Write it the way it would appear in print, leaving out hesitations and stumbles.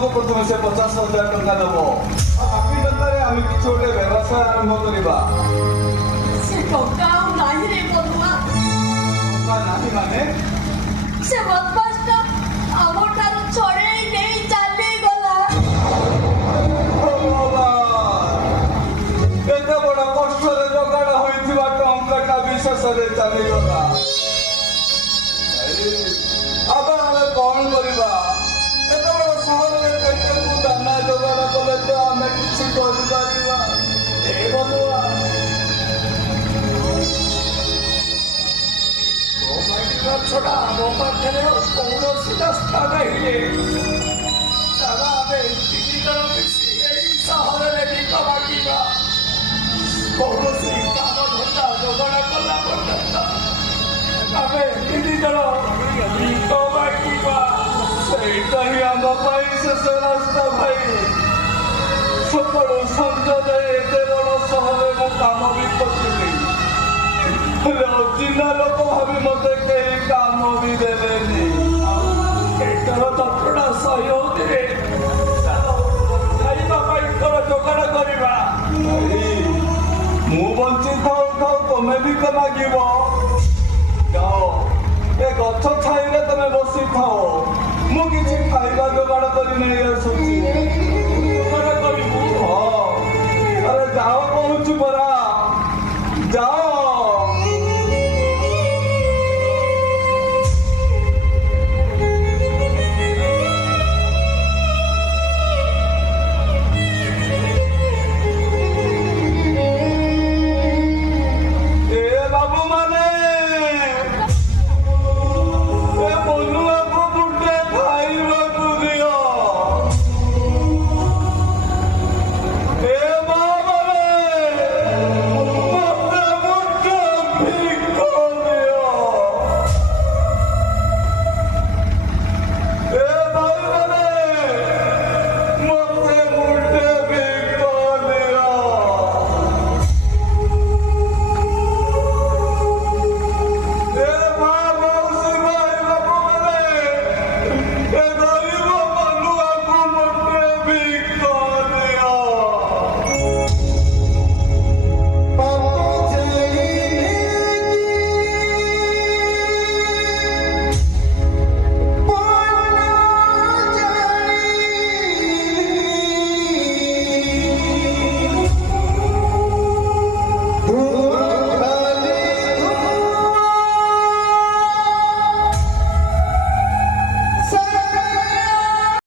को प्रथम से 50,000 टंका देव बाकी टंकार आम कि गोटे व्यवसाय आरंभ करवा से टंका नाही रे बनुआ नहीं माने से बदमाशटा आमठार छड़े नहीं चली गला एत बड़ कष्ट जोगाड़ होता टंका विशेष चलीगला अब आम कौन करवा एत बड़ सहर दाना जोगाड़ कले तो आम कि छड़ा मो पाखे कौन रास्ता नहीं सारा आम तीन जन मिसी सहर में भिक मागिबा कौन काम धंदा जोगाड़ कला पर्यंत आम तीन जन भिक मागिबा ସେଇଟା ହିଁ ଆମ ପାଇଁ ଶେଷ ରାସ୍ତା ଭାଇ ସକାଳୁ ସଞ୍ଜ ଯାଏ ଏତେ ବଡ଼ ସହରରେ ମୁଁ କାମ ବି କରୁଥିଲି ହେଲେ ଅଚିହ୍ନା ଲୋକ ଭାବି ମତେ କେହି କାମ ବି ଦେଲେନି ଏଇଟାର ଯନ୍ତ୍ରଣା ସହି ହଉଥିବେ ଖାଇବା ପାଇଁ ତୋର ଯୋଗାଡ଼ କରିବା ମୁଁ ବଞ୍ଚି ଥାଉ ଥାଉ ତମେ ବି ତ ମାଗିବ ଯାଅ ଏ ଗଛ ଛାଇରେ ତମେ ବସିଥାଅ ମୁଁ କିଛି ଖାଇବା ଯୋଗାଡ଼ କରି ନେଇ ଆସୁଛି ଯୋଗାଡ଼ କରିବୁ ହଁ ଆରେ ଯାଅ କହୁଛୁ ପରା